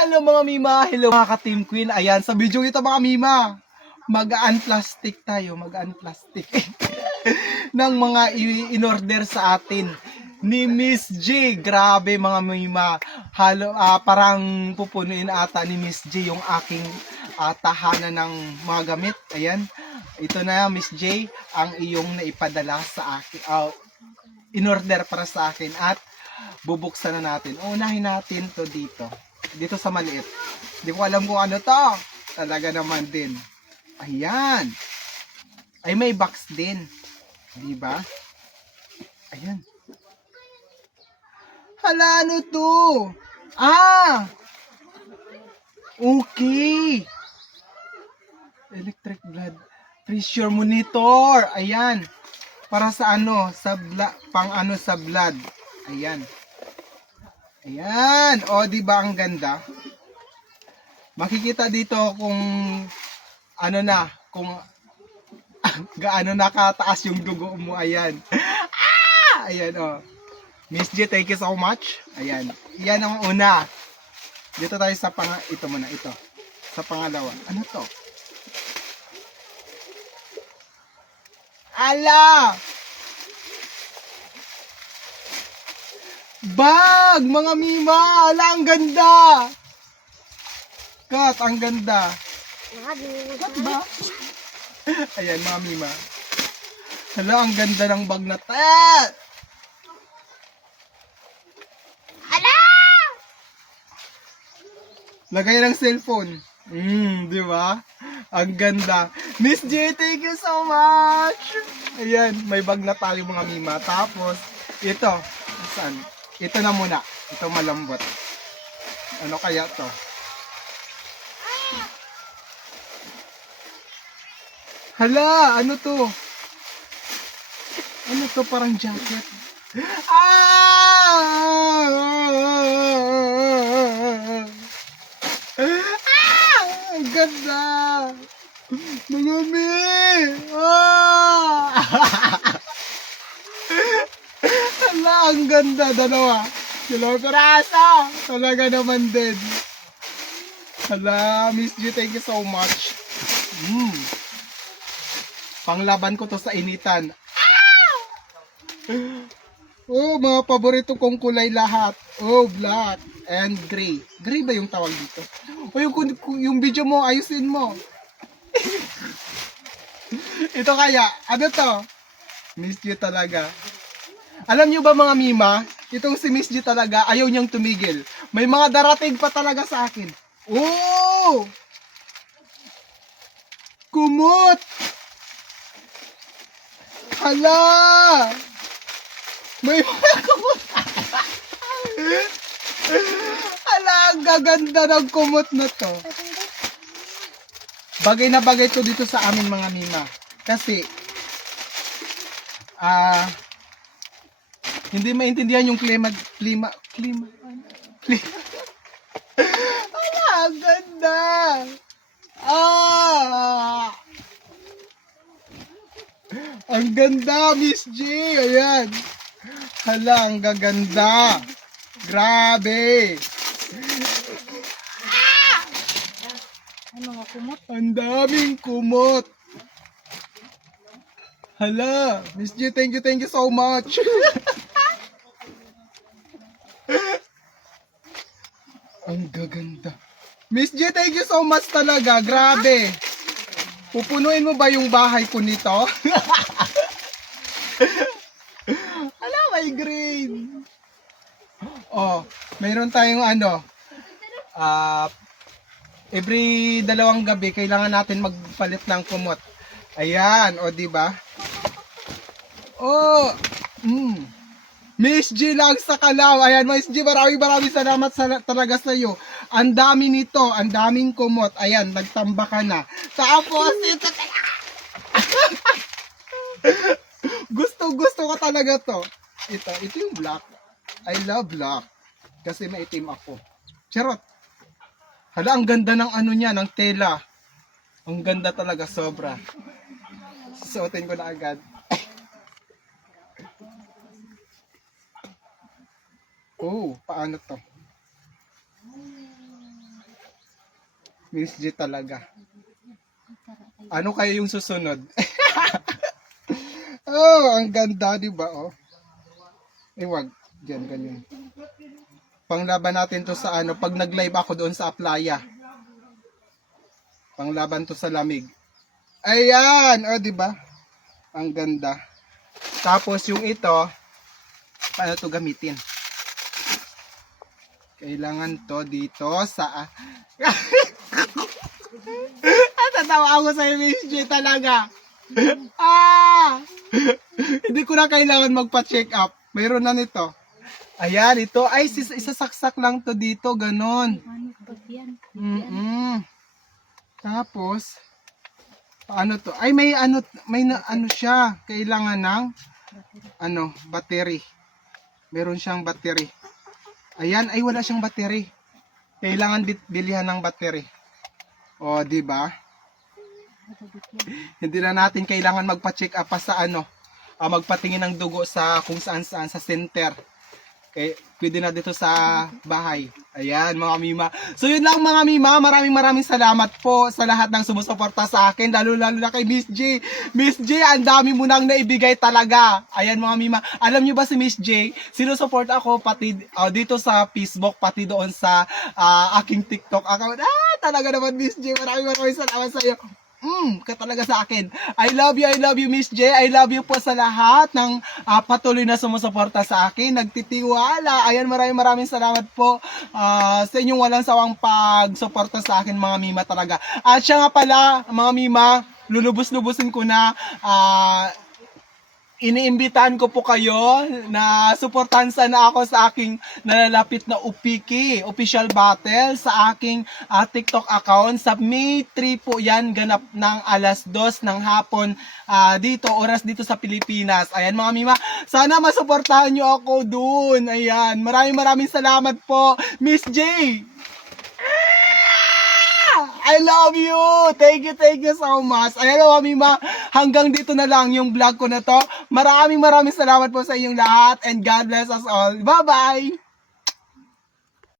Hello mga Mima, hello mga ka-Team Queen. Ayan, sa video ito mga Mima, mag-unplastic tayo, mag-unplastic ng mga in-order sa atin ni Miss J. Grabe mga Mima, parang pupunuin ata ni Miss J yung aking tahanan ng mga gamit. Ayan, ito na Miss J, ang iyong naipadala sa akin, in-order para sa akin at bubuksan na natin. Unahin natin to dito sa maliit. Hindi ko alam kung ano to. Talaga naman din. Ayan. Ay may box din. Di ba? Ayan. Hala, ano to? Okay. Electric blood pressure monitor. Ayan. Para sa ano, sa blood. Ayan. Ayan. O, di ba ang ganda? Makikita dito kung kung gaano nakataas yung dugo mo. Ayan. Ayan, o. Miss J, thank you so much. Ayan. Yan ang una. Dito tayo sa ito muna, ito. Sa pangalawa. Ano to? Ala! Bag! Mga Mima! Ala, ang ganda! Kat, ang ganda. Kat ba? Ayan, mga Mima. Hala, ang ganda ng bag na tat! Ala! Lagay ng cellphone. Di ba? Ang ganda. Miss J, thank you so much! Ayan, may bag na tayo mga Mima. Tapos, ito. Saan? Ito na muna. Ito malambot. Ano kaya to? Hala, ano to? Ano to? Parang jacket. Ang ganda! Marami! Hala, ang ganda! Dalawa piraso! Talaga naman din. Hala, Miss G, thank you so much. Panglaban ko to sa initan. Oh, mga paborito kong kulay lahat. Oh, black and gray. Gray ba yung tawag dito? O yung video mo, ayusin mo. Ito kaya, ano to? Miss G talaga. Alam nyo ba mga Mima, itong si Miss G talaga, ayaw niyang tumigil. May mga darating pa talaga sa akin. Oh! Kumot! Hala! May mga kumot. Hala, ang gaganda ng kumot na to. Bagay na bagay to dito sa amin mga Mima. Kasi, hindi maintindihan yung klima. Hala, ang ganda! Ang ganda, Miss G! Ayan! Hala, ang gaganda! Grabe! Ano nga kumot? Ang daming kumot! Hala! Miss G, thank you so much! Ang gaganda! Miss G, thank you so much talaga! Grabe! Pupunuin mo ba yung bahay ko nito? Ala, may green! Oh, mayroon tayong every 2 gabi kailangan natin magpalit ng kumot. Ayan, o di ba? Oh, Miss G lang sa Kalaw. Ayan, Miss G, maraming salamat talaga sa iyo. Ang dami nito, ang daming kumot. Ayan, nagtamba ka na. Tapos ito gusto ko talaga to. Ito yung black. I love black. Kasi maitim ako. Charot. Hala, ang ganda ng niya, ng tela. Ang ganda talaga, sobra. Susuotin ko na agad. Oh, paano to? Miss J talaga. Ano kaya yung susunod? Oh, ang ganda, di ba? Oh. Wag. Diyan, ganyan. Panglaban natin to sa ano, pag nag-live ako doon sa Aplaya. Panglaban to sa lamig. Ayan, oh, di ba? Ang ganda. Tapos yung ito, paano to gamitin? Kailangan to dito sa... Tatawa ako sa Miss J talaga. Hindi ko na kailangan magpa-check up. Mayroon na nito. Ayan, ito. Ay, isasaksak lang to dito. Ganon. Ano ba yan? Tapos, ano to? Ay, may ano siya. Kailangan ng, battery. Meron siyang battery. Ayan, ay wala siyang battery. Kailangan bilihan ng battery. O, di ba? Hindi na natin kailangan magpa-check up pa sa magpatingin ng dugo sa kung saan-saan sa center. Okay, pwede na dito sa bahay. Ayan, mga mima. So, yun lang mga mima. Maraming salamat po sa lahat ng sumusuporta sa akin. Lalo na kay Miss J. Miss J, ang dami mo nang naibigay talaga. Ayan, mga mima. Alam nyo ba si Miss J? Sinusupport ako pati dito sa Facebook, pati doon sa aking TikTok account. Talaga naman, Miss J. Maraming salamat sa iyo. Ka talaga sa akin. I love you, Miss J. I love you po sa lahat ng patuloy na sumusuporta sa akin, nagtitiwala. Ayan, maraming salamat po sa inyong walang sawang pagsuporta sa akin, mga mima talaga. At siya nga pala, mga mima, lulubos-lubusin ko na, iniimbitahan ko po kayo na suportahan sana ako sa aking nalalapit na Upiki official battle sa aking TikTok account. Sa May 3 po yan, ganap ng alas 2 ng hapon oras dito sa Pilipinas. Ayan, mga mima, sana masuportahan nyo ako dun. Ayan, maraming salamat po, Miss J. I love you! Thank you so much. Ayan, mga mima, hanggang dito na lang yung vlog ko na to. Maraming salamat po sa inyong lahat and God bless us all. Bye-bye!